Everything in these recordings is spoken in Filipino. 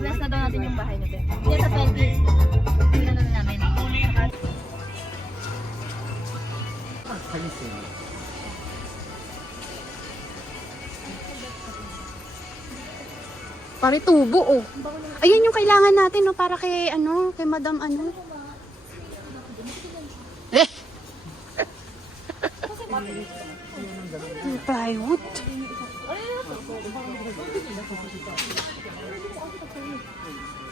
bless na daw natin yung bahay natin. Hindi sa 20s. Tingnan na namin. Pare tubo oh. Ayun yung kailangan natin no para kay ano, kay Madam ano. Eh. Plywood.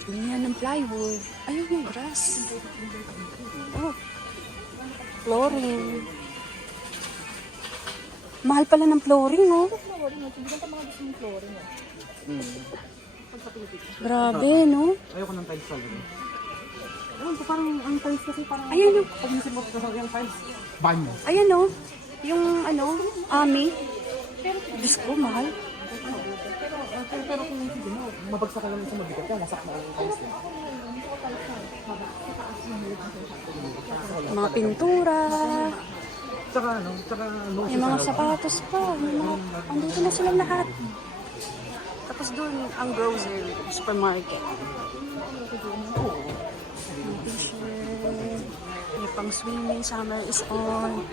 Ganyan ng plywood. Ayun yung grass. Oh. Flooring. Mahal pala ng flooring oh. Grabe, no? Ayoko ng tiles talaga. Ayun, parang ang tiles kasi parang... Ayan yung... Pag nisip mo kasi yung tiles, banyo. Ayan, no? Yung, ano, Ami. Diyos ko, mahal. Pero kung sige mo, mabagsak ka lang sa mabigat yan, wasak na ang tiles yan. Mga pintura. Tsaka ano, Yung mga sapatos pa. Andito na silang lahat. Tapos doon ang grocery, supermarket. T-shirt. May pang swimming, summer is on.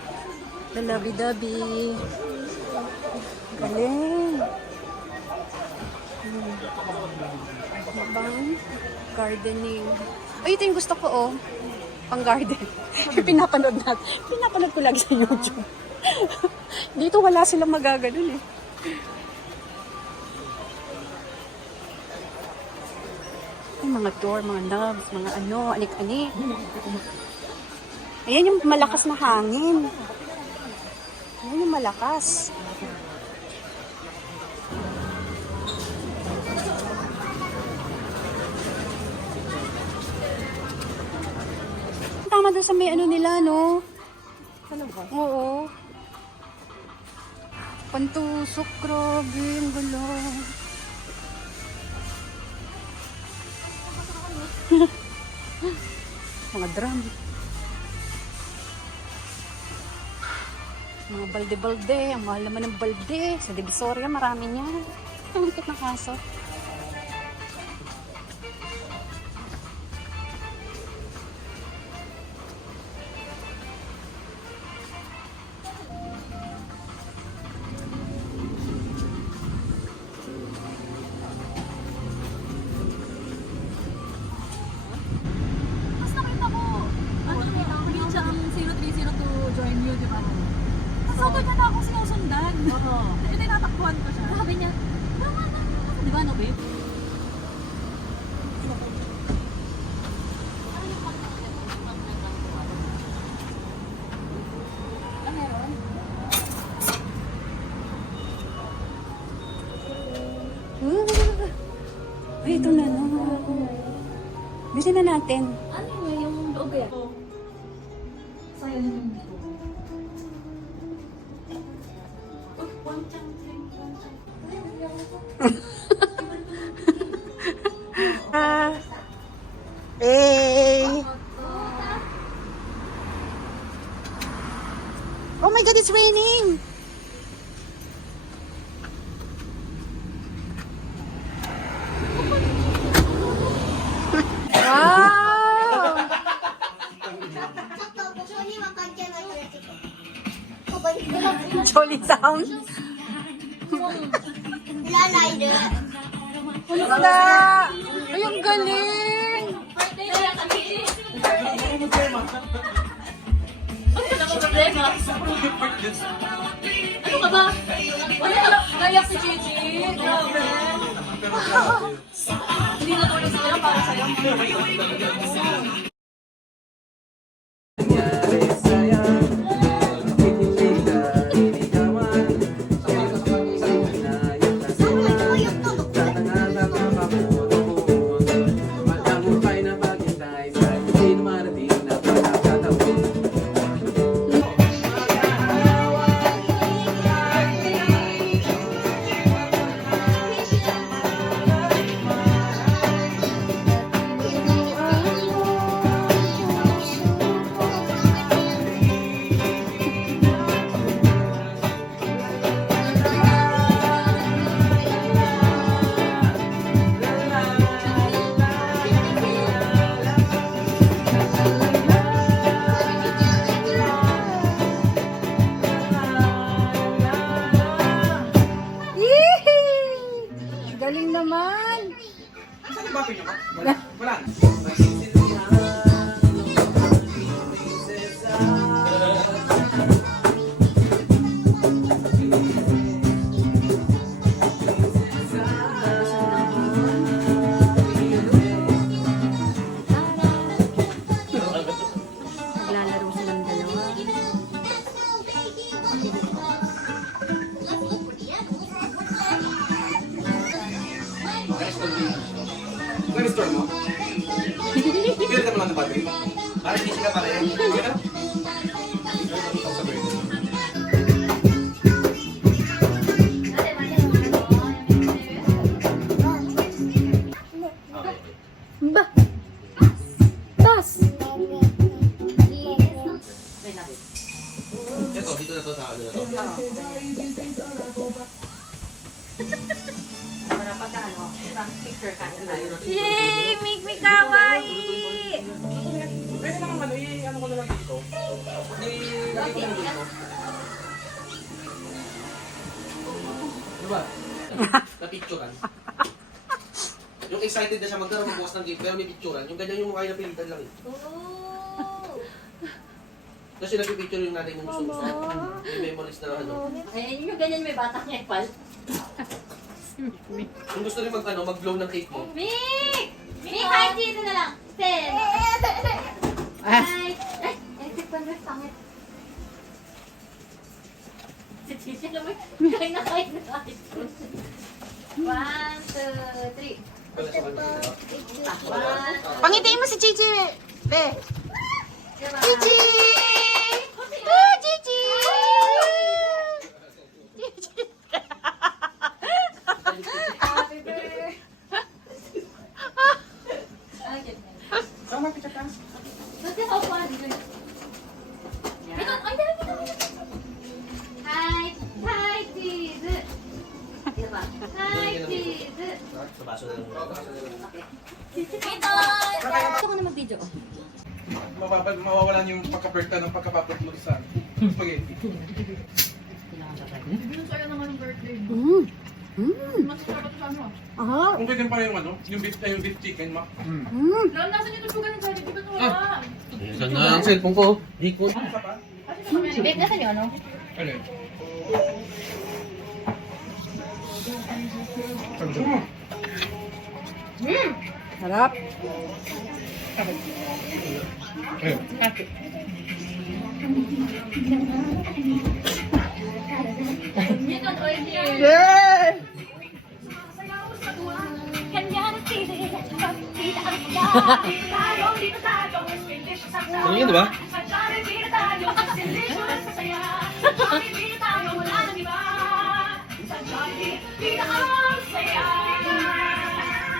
The lovey-dovey. Galing. Bang gardening. Ay, ito yung gusto ko, oh. Pang garden. Pinapanood natin. Pinapanood ko lagi sa YouTube. Dito wala silang magaganon, eh. Ay, mga door, mga knobs, mga ano, anik-anik. Ayan yung malakas na hangin. Ayan yung malakas. Tama doon sa may ano nila, no? Oo. Pantusok, grabe, ang gulo. Mga drum. Mga balde-balde. Ang mahal naman ng balde. Sa Divisoria, marami niya. Ang kit ng kaso. Sabi niya na ako sinusundan. Oo. Ito yung natakbuhan ko siya. Sabi niya, di ba, no, babe? Ay, ito na, no? Bili na natin. Ano yung loob eh? Sayang yung dito. Hey! Oh my God, it's raining! Wow! Jolly sound. Wala! Ay, ang galing! Ano ka ba? Wala ka nayak si Gigi. Hindi natulog sila para sa'yo. Nagbapi niyo ka? Wala. Wala. Naglalaro silang dalawa. Ano store mo? Pili ka mo lang ng battery. Para hindi sila pareho. Okay na? Ba? Bas! Ito, dito na to sa ano na to. Yay! Make me kawaii! Pwede naman ano, ano ko na lang dito. Lagay ko lang dito. Diba? Napicturan. Yung excited na siya magkaroon ng bukas ng game, pero may picturan. Yung ganyan yung mukha na pilitan lang eh. Kasi nagpipicture yung nanay mong gusto. Yung memories na ano. Ay, yung ganyan may batang epal. Kung gusto rin mag-blow ng cake mo. Mick! Mick, hi dito na lang. Ten. Hi. Ay, exit pa na pangit. Si Chichi naman, kain na kain na kain. 1, 2, 3. Wala sa kanila. Pangitiin mo si Chichi! Be! Diba? Chichi! Oh, Chichi! Happy birthday. Sama, picture ka. Ba't yung upuan? Ito, ay, dami. Hi! Hi, cheese! Diba? Hi, cheese! Sa baso na lang. Ito! Gusto ko na mag-video. Mawawalan yung pagka-birthday ng pagka-papot mo sa spaghetti. Ah! Kung ganyan pa yung ano, yung beef chicken, ma. Lalo, nasan yung tusugan ng galing? Di ba ito wala? Saan na ang cellphone ko? Di ko. Isa pa? Babe, nasan yung ano? Ano yun? Gusto mo? Sarap! Ayun. Ito, oil here. Yeah! Ano yun, di ba?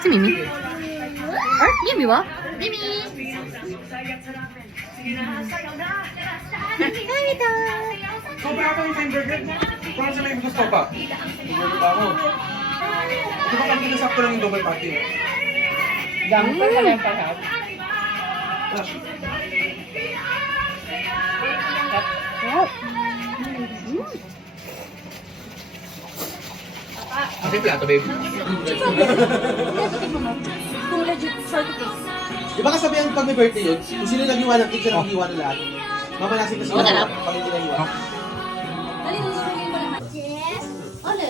Si Mimi? Or, Mimi ba? Mimi! Hi, Dad! Sobra ka yung hamburger. Kung sa may gusto pa. Siguro pa ako. Ito ba kanina sakto lang yung double patty? Dami pa pala yung parap. Wow! Kasi plato, babe. Kung legit, short cake. Di ba kasabihan pag may birthday yun, kung sino nag-iwa ng cake, siya nag-iwa ng lahat. Mamanasin kasi Masarap. pag hindi nag-iwa. Dali, susunin mo lahat. Ano?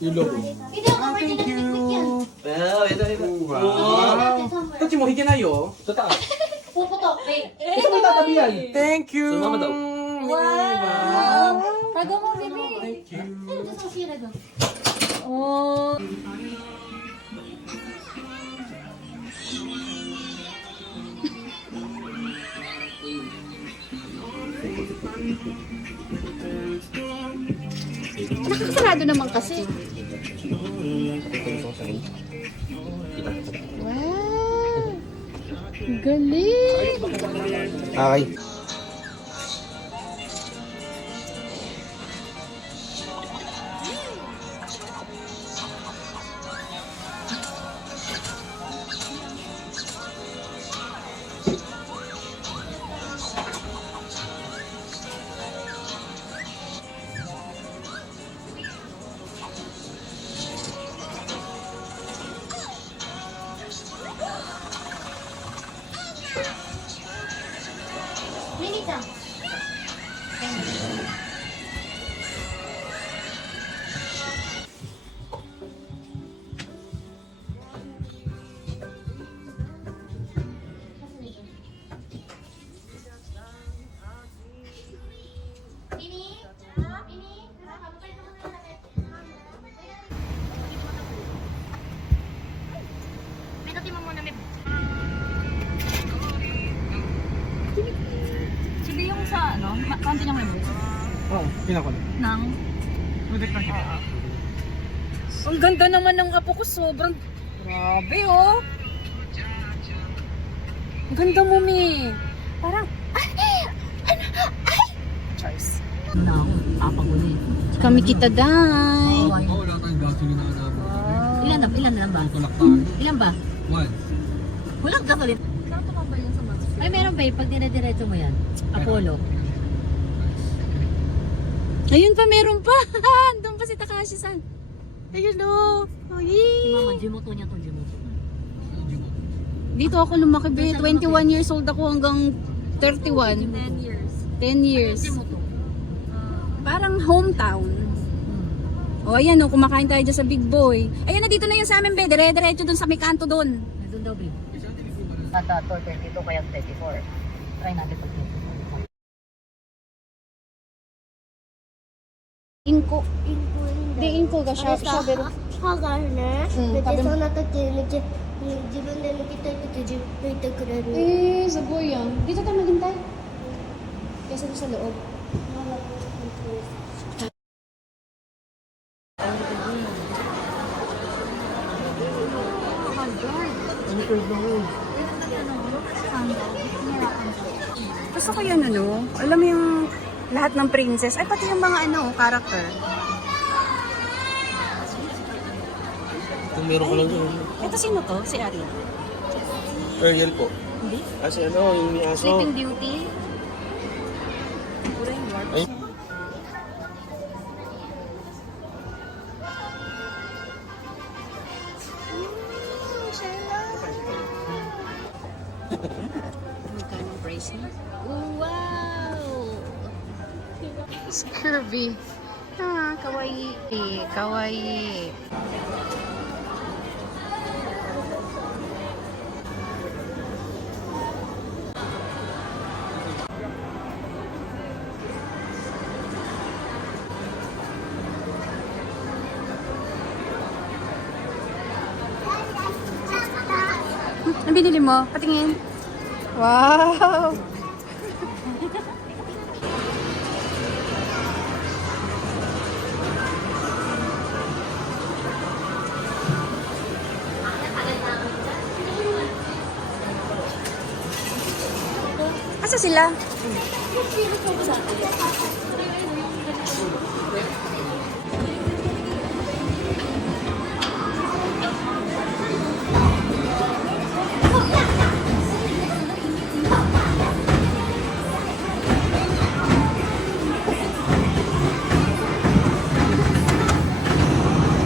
Yung logo. Ito yung original stick yan. Well, ito. Wow! Touch mo, higyan na yun. Sa taas. Puputok, babe. Kasi may tatabi yan. Thank you! Sumama daw. Wow! Rago mo, baby. Thank you. Ano gusto mo siya, Rago? Oh. Nakakasarado naman kasi. Wow! Galing! Okay. Kaunti niyang memory. Oo, pinakulit. Nang? Protect lang kita. Ang ganda naman ng apo ko. Sobrang grabe, oh. Ang ganda mo, Mi. Parang, Charles. Na ako, apa ko na Kami kita, Day. Oo, wala tayong gasolina na namin. Ilan na lang ba? Tulak tayo. Ilan ba? One. Walang gasolin. Saan to ba yun sa Max? Ay, meron ba pag dire-diretso mo yan? Apollo. Ayun pa, meron pa. Doon pa si Takashi-san. Ayun o. Si Mama, Jimoto niya to, Jimoto. Dito ako lumaki, be. 21 years old ako hanggang 31. 10 years. 10 years. Jimoto. Parang hometown. O, ayan o. Kumakain tayo dyan sa Big Boy. Ayan na, dito na yun sa amin, be. Dire-diretso doon sa may kanto doon. Nandun daw, babe. At 22 kaya 34. Try natin pag Inko. インコいいんだ Di よ inko ka siya. あれさ Siya, pero... 歯がね、うん抜け食べそうな時自分で抜きたい時抜いてくれる、 Eh, sa boy yan. Dito tayo maghintay. Kesa doon sa loob. Gusto ko yan, ano? Alam mo yung lahat ng princess. Ay, pati yung mga ano, character. Kung meron ko lang yun. Ito sino to? Si Ariel. Ariel po. Hindi? Kasi ano, yung ni aso. Sleeping Beauty. Ay. Magkano bracelet? Wow! It's curvy. Ah, kawaii. Kawaii. Ang binili mo? Patingin. Wow! Asa sila?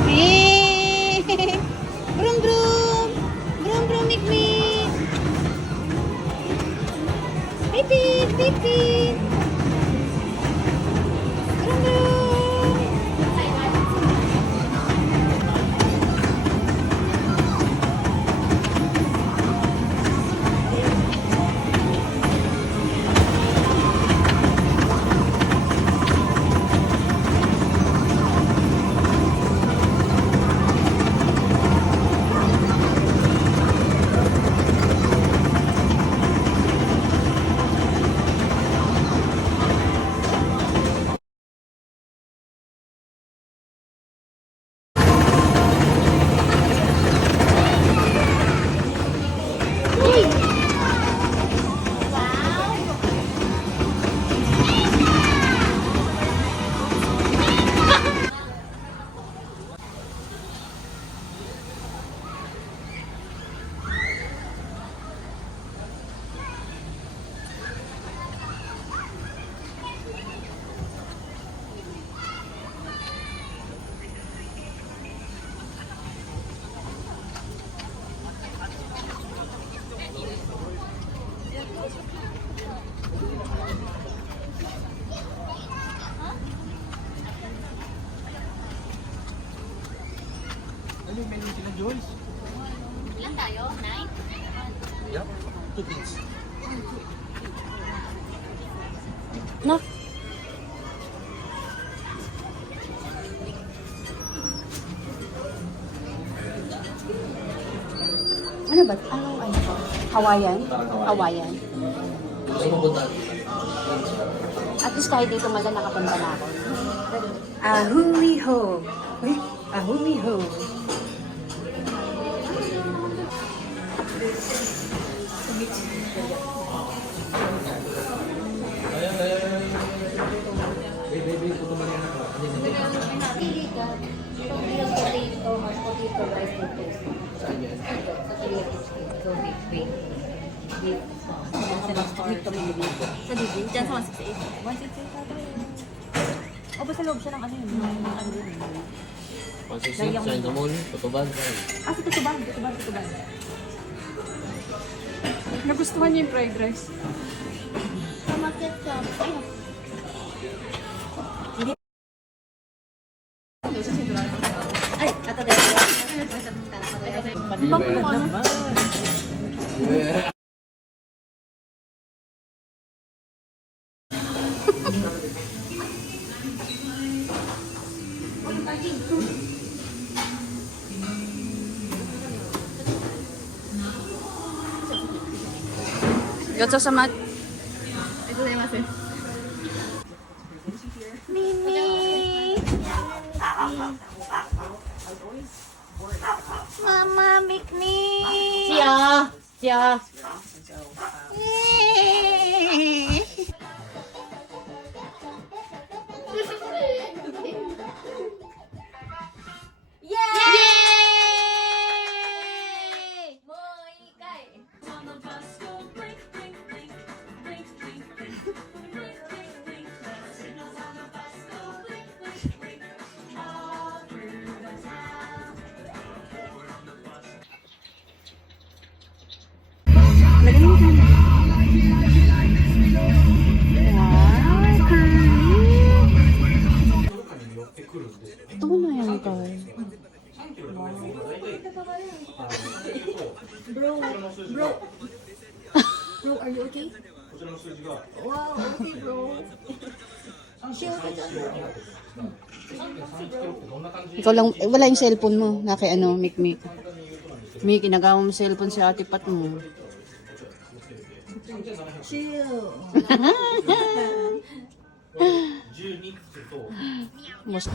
Hey! Brum brum! Brum brum mikmik! Pipit! Pipit! Brum brum! Ano yung menu sila, Joyce? Ilan tayo? 9? Yup. 2 things. No? Ano ba? Anong ano to? Hawaiian? Parang Hawaiian. Hawaiian. Gusto mo punta? At least kahit dito man lang nakapunta na ako. Ahui ho. Uy, ahui ho. Pili ka. Pili potato, mashed potato, rice, and toast. Saan yan? Sa Philippines. So, big. Sa Didi, dyan sa 168. 168 ata yun. O ba sa loob siya ng ano yun? Ano yun? Pansisit, China Mall, Tutuban. Ah, sa Tutuban. Nagustuhan niya yung fried rice. Sama ketchup. Ay, ato din. Ang bang mo ano? Yotso sa mat. Ito na yung masin. Mimi! Mama, Mikni! Siya! Ito na yan, guys. Bro, are you okay? Wow, okay bro. Ikaw lang, wala yung cellphone mo. Na kay ano, Mikmik. May ginagawa mo cellphone si Ate Pat mo. Chill. Mas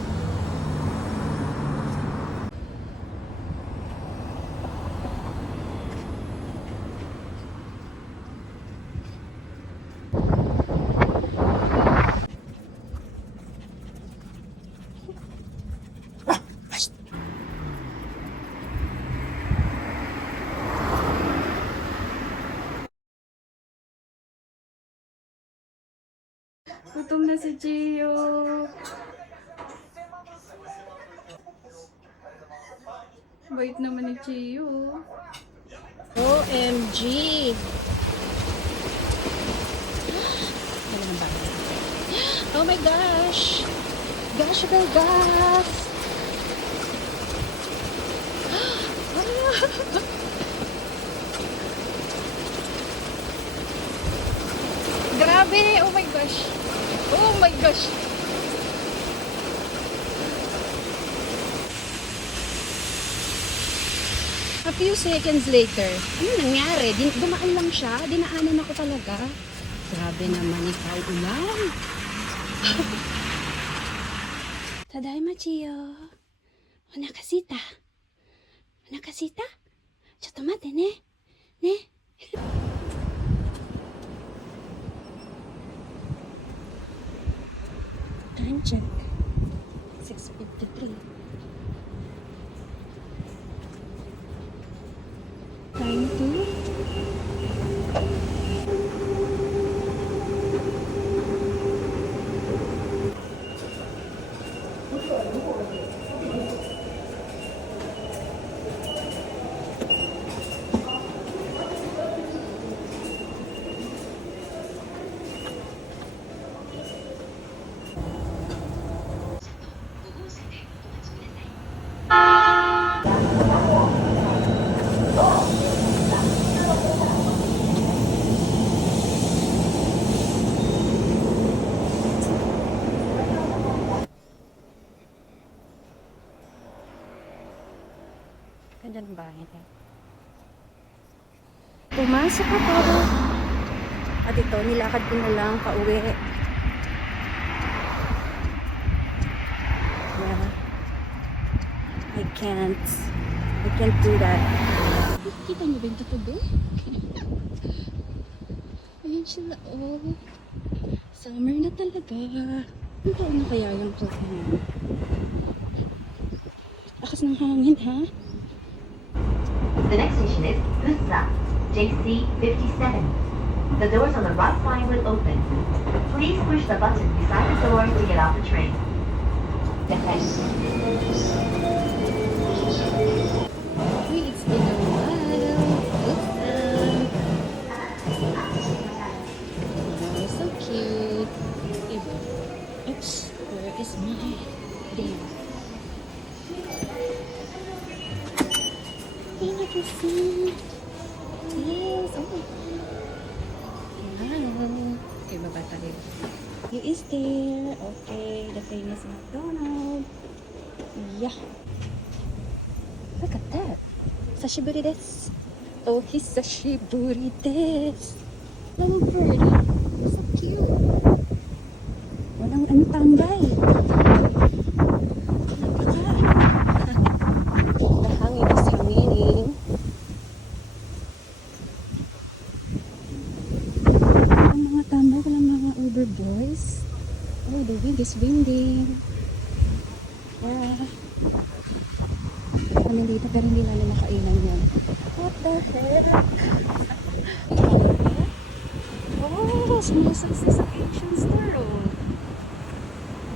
gutom na si Gio. Bait naman ni Gio. OMG! Oh my gosh! Gosh, gas! Grabe! Oh my gosh! Oh my gosh! A few seconds later, ano nangyari? Dumaan lang siya, dinaanan ako talaga. Grabe naman ikaw, ulan. Tadaima, Chiyo. Onakasita. Onakasita? Chotto mate ne. Ne? Time check. 6:53. Time to Ganyan ba? Pumasok ako. At ito, nilakad ko na lang pauwi. I can't do that. Kita niyo ba yung tutubo? Ayan sila, oh. Summer na talaga. Ang taon na kaya yung clock na yun? Lakas ng hangin, ha? The next station is Usla, JC57. The doors on the right side will open. Please push the button beside the door to get off the train. Uy, it's been a while. Oh, so cute. Oops, where is my damn? Hey, I can see. Yes, oh. Wow. Okay, baba tayo. He is there. Okay, the famous McDonald's. Yeah. Look at that. Sashiburi desu. Oh, hisashiburi desu. Little birdie. So cute. Walang ano tambay. The hangin is hanginin. Walang mga tambay, walang mga Uber boys. Oh, the wind is winding. Yeah. Kami dito pero hindi namin nakainan yun. What the heck? Oh, sumusaksa sa Asian store, oh.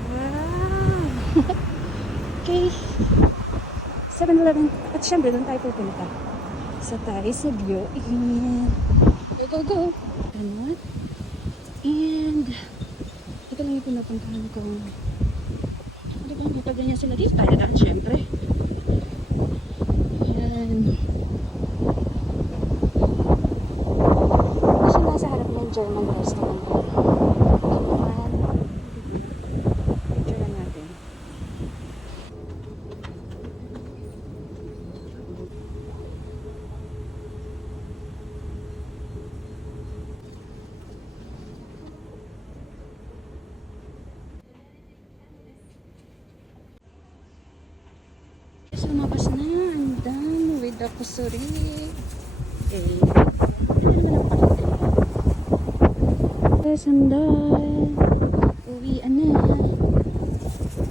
Wow. Okay. 7-Eleven. At syempre, doon tayo pupunta. Sa tayo sa Bio. And go, go, go. Ganun. And ito lang yung pinapuntahan ko. Diba, may ganyan sila dito. Tayo daan, syempre. Yan. Kasi nasa harap ng German restaurant. Picture natin. Lumabas na. I'm done with the kusuri. Okay. Ano naman ang pakita? Yes, I'm done. Uwian na.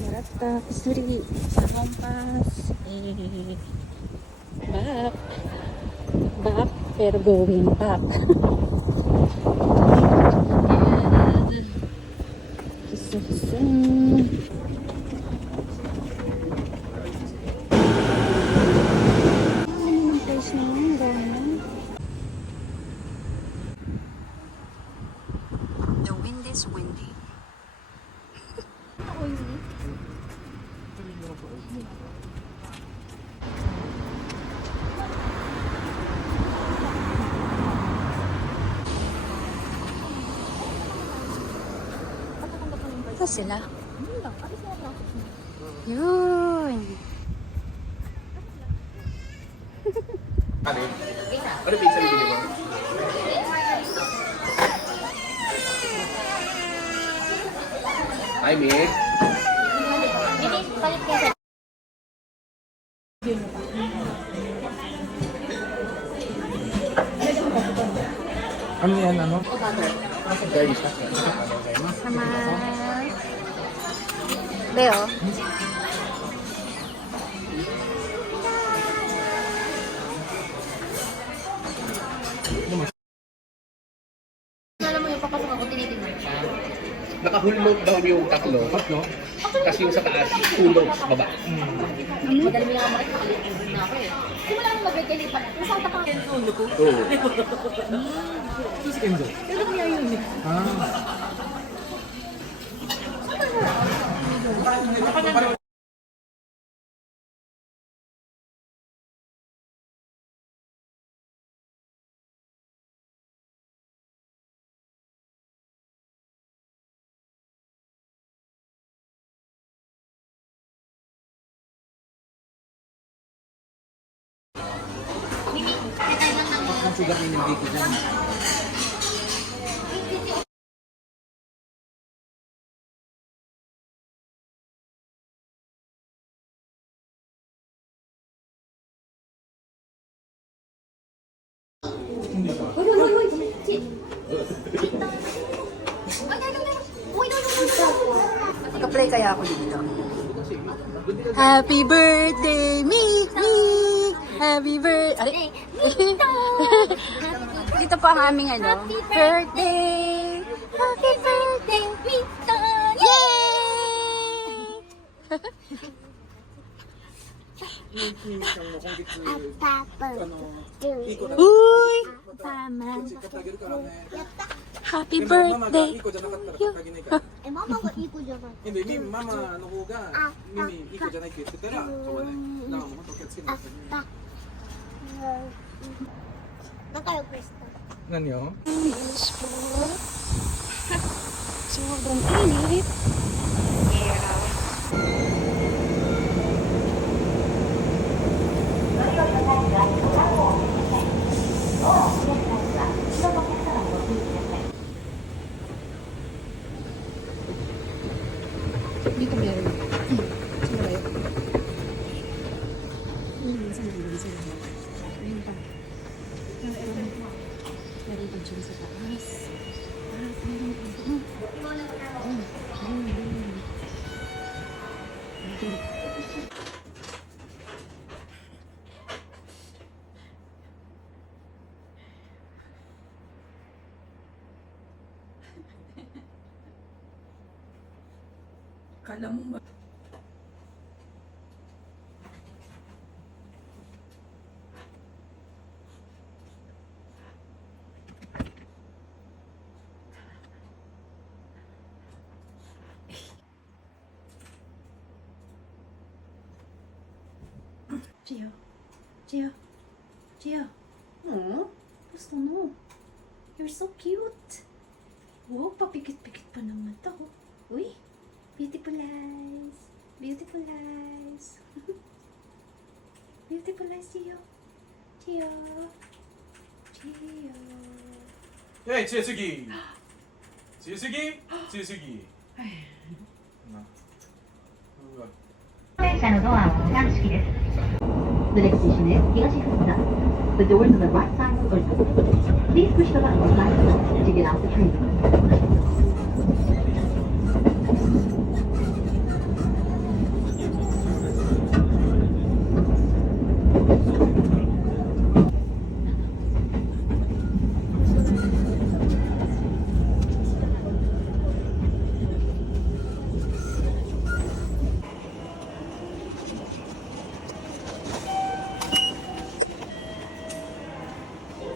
Marata kusuri. Sa hampas. Back. Back. Pero going back. And kisa-kisa. The wind is windy. Ito sila. Yun. Ano? Ano pizza bibili mo? Hi, Mig. Ano yan, ano? Garlic na. Sama. Beo. Alam mo yung papasok ako, tinitingnan siya. Naka-hulog daw yung tatlo. Tatlo? Tapos yung sa taas, hulog sa baba. Madali mo lang ako makikita na ako eh. Hindi mo lang mag-rekalipan. Kung saan ka rin tulog ko. Oo. Ito si Kenzo. Pero kaya yun eh. Ah. Ang sugar ni hindi ko dyan. Uy, uy, uy, uy. Ay, ay, ay, ay. Uy, no, no, no, no. Magka-play kaya ako dito. Happy birthday, Mick, Mick! Happy birthday! Dito po ang aming ano, birthday! Happy birthday, Mita! Yay! Uy! Happy birthday! え、ママがいい子じゃない。ママの方が耳いい子じゃないって言ってたらそうだね。だからもう本当気をつけてくださいね。仲良くした。何を？ Sobrang init. Dito meron. Sino ba yun? Sino? Ayun pa. Meron pa dyan sa taas. Meron pa. Kala mo ba? Gio. Gio. Gio. Oh, gusto mo. You're so cute. Oh, papikit-pikit pa ng mata ko. Uy, beautiful eyes. Beautiful eyes. Beautiful eyes, Gio. Gio. Gio. 예, 지혜수기. 지혜수기. 지혜수기. 누가? 電車のドアを短式です。The next station is 東福田。The doors on the right side will open. Please push the button beside the door to get out the train.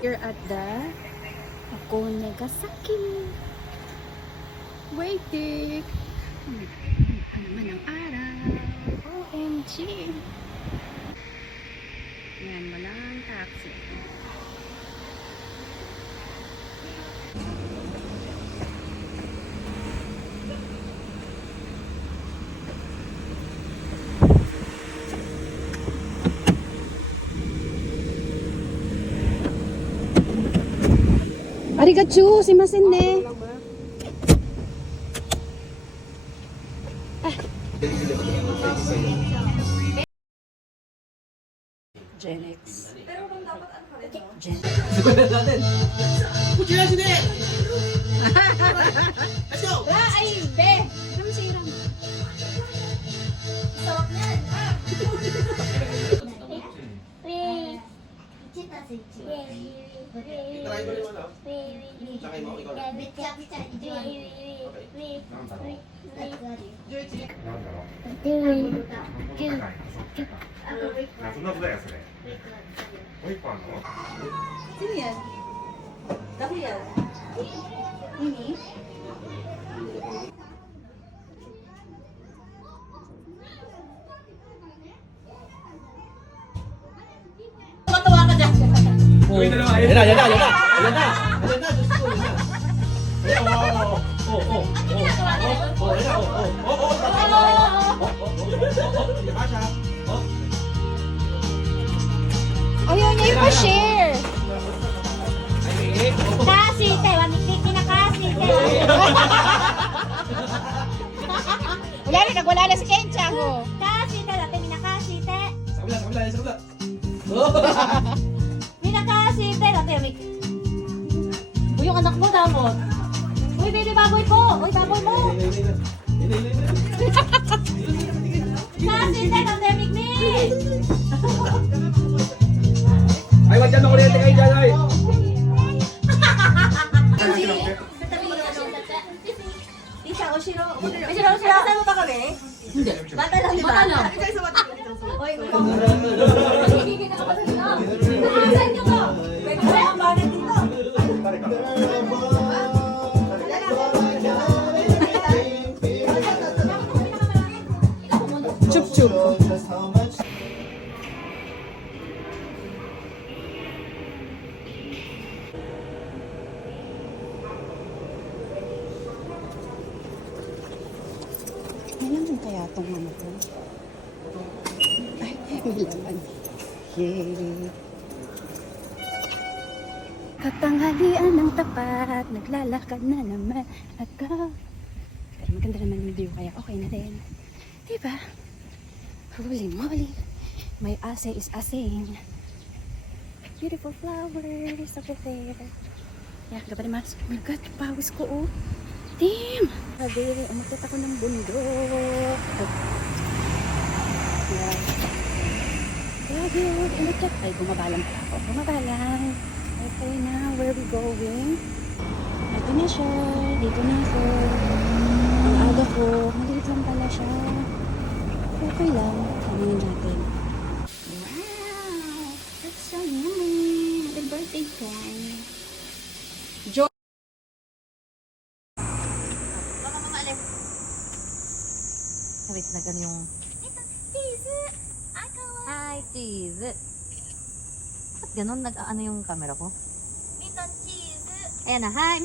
You're at the Okonegasaki. Waiting. Ano naman ang araw? OMG. Yan, walang taxi. Arigatou, simasen ne. Gen X. Gen X. Kuchila sini! Let's go! Ay, be! Ano si Iram? Sarap yan. Chita si Chita. Try mo naman ah. Sakay mo, ikaw na. Sino yan? Dako yan. Ini? Uy, dalawa. Yan na, yan na, yan na! Yan na! Yan na, Diyos ko, yan na! Ayan, Ayaw niya yung pa-share. Kasi, tayo, hindi na kasi, tayo. Wala na si Ken Chango. Kasi, tayo, natin minakasi, te. Sa kabila, sa kabila, sa kabila! Minakasi, tayo, natin, Yung anak mo damot. Uy, baby baboy po! Uy, baboy mo! Kasi hindi, pandemic ni! Ay, wag dyan na kuryente kayo dyan, ay! Tisha, Oshiro. Oshiro, kasama ba kami? Hindi. Bata lang, di ba? Bata lang. Uy, hindi na kapatid na. Nakasan nyo ko! Pwede ang bagay dito. Chup chup. May laman kaya itong ano ko? Ay, may laman. Yay! Katanghalian ng tapat, naglalakad na naman ako. Pero maganda naman yung view, kaya okay na rin. Diba? Holy moly! My ase is asing. Beautiful flowers over there. Yeah, gabari mas. Oh my God, pawis ko oh. Damn! Sabi, umakit ako ng bundok. Yeah. Grabe, umakit. Ay, bumabalang pa ako. Bumabalang. Okay na, where we going? Ito na siya. Dito na ako. Ang aga ko. Maliit lang pala siya. Okay lang. Tamanin natin. Wow! That's so yummy! Happy birthday, guys! Wait, na ganun yung... Hi, cheese! Ba't ganun? Nag-ano yung camera ko? Ayan na, hi!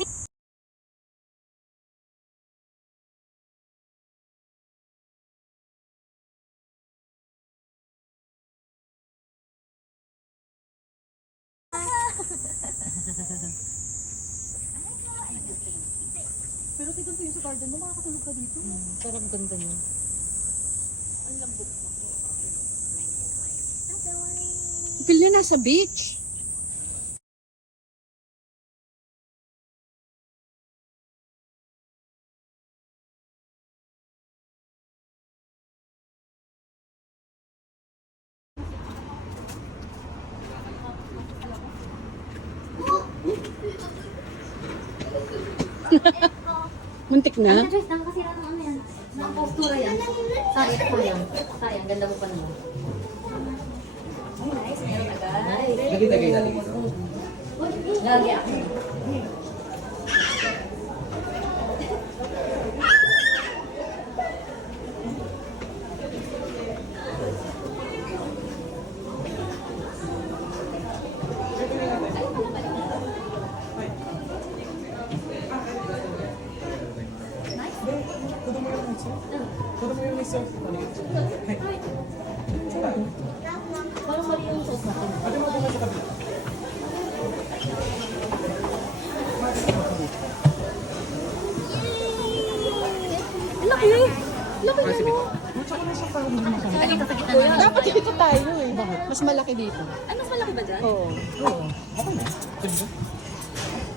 Pero tignan ko yung sa garden mo, makakatulog ka dito. Sarap ganda yun. Feel nyo nasa beach. Muntik na. Diyos, nakakasira ng ano yan. Ng postura yan. Sayang. Sayang, ganda mo pa naman. Ay, nice. Meron agad. Nakita kayo natin ito. Lagi ako. Kudo mo yung isa. Parang mali yung sauce natin. Ate mo doon sa kabila. Laki! Laki Ay, mo! Ay, dito sa gitna namin. Dapat dito tayo eh. Bakit? Mas malaki dito. Ay, mas malaki ba dyan? Oo.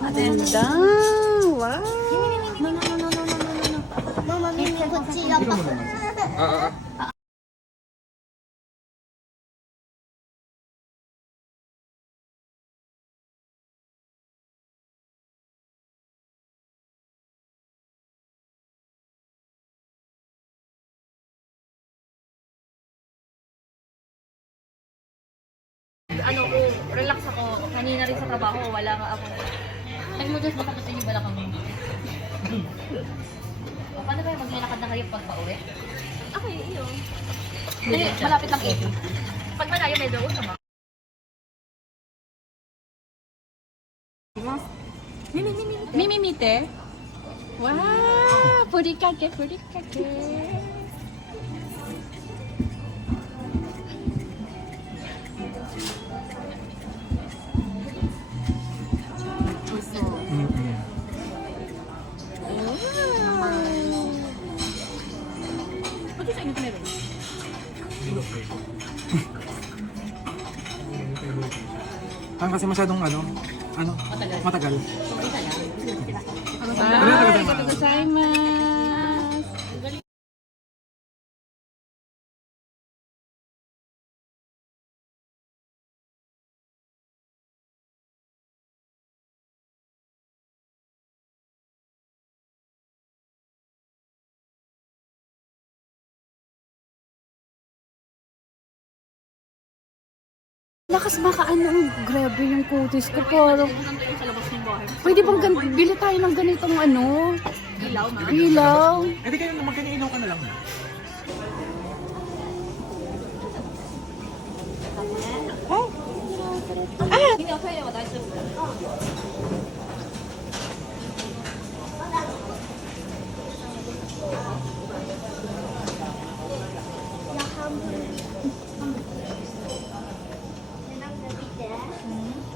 Ah, Ganda! Wow! No, no, no, no, no, no, no, no. Mama, mimi, kutsi ako. Ano ko, relax ako. Kanina rin sa trabaho, wala nga ako. Sabi mo, Diyos, baka gusto niyo balakang mo. O, paano ba yung maglalakad na kayo pag pauwi? Okay, iyo. Hindi, malapit lang ito. Pag malayo, medyo usama. Mimimite? Wow! Purikake, purikake. Pati sa inyo meron. Kasi masyadong matagal. So, isa lang. arigatou gozaimasu. Lakas baka ano, grabe yung kutis ko. Parang, pwede bang bili tayo ng ganitong ano? Ilaw. Eh di kayo naman, kaniinaw ka na lang.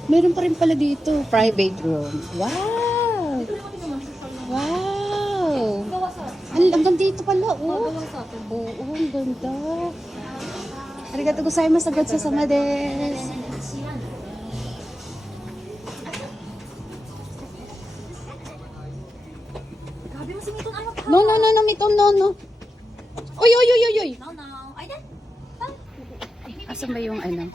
Meron pa rin pala dito, private room. Wow! Wow! Hanggang dito pala, oh. Oo, ang ganda. Arigatou gozaimasu, gotsosama desu. Grabe mo si Mitong anak ka. No, Miton, no. Uy! No. Ay, dan. Asan ba yung ano?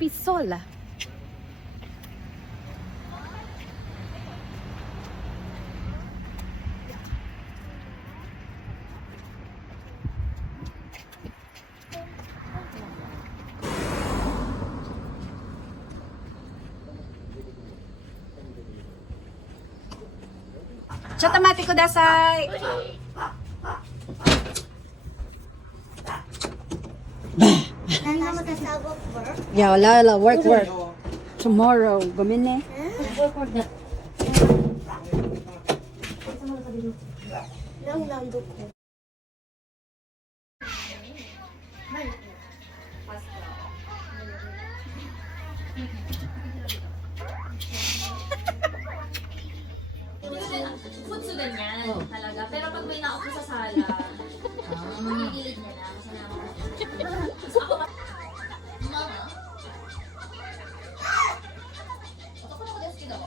Pisola. Chatamati kudasai. Yeah, wala, work. Tomorrow, gumine. Futsu ganyan, talaga. Pero pag may naupo sa sala, magigilid niya na. Kasi naman. Mama? Ako na ko desu kido.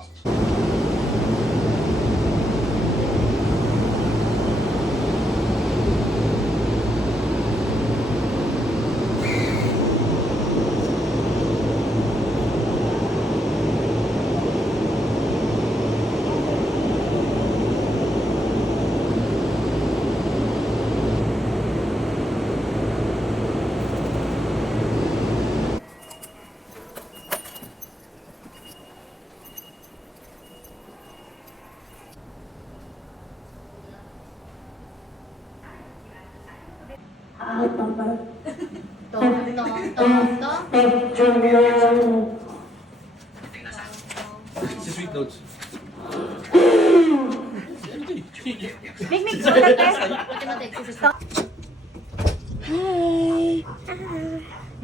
Si Sweet Notes. Hi!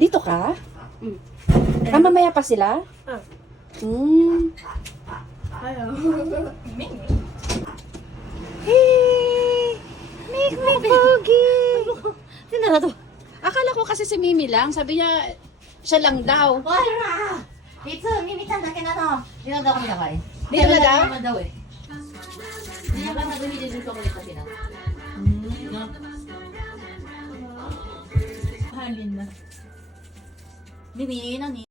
Dito ka? Ah, mamaya pa sila? Hey! Make pogi! Sino na to? Akala ko kasi si Mimi lang. Sabi niya, siya lang daw. いつ耳たんだけなの。Dito daw kami nakain. Dito na daw? Naman daw eh. Hindi ba madumi din ko ulit kasi na. Halin na. Mimi, nani?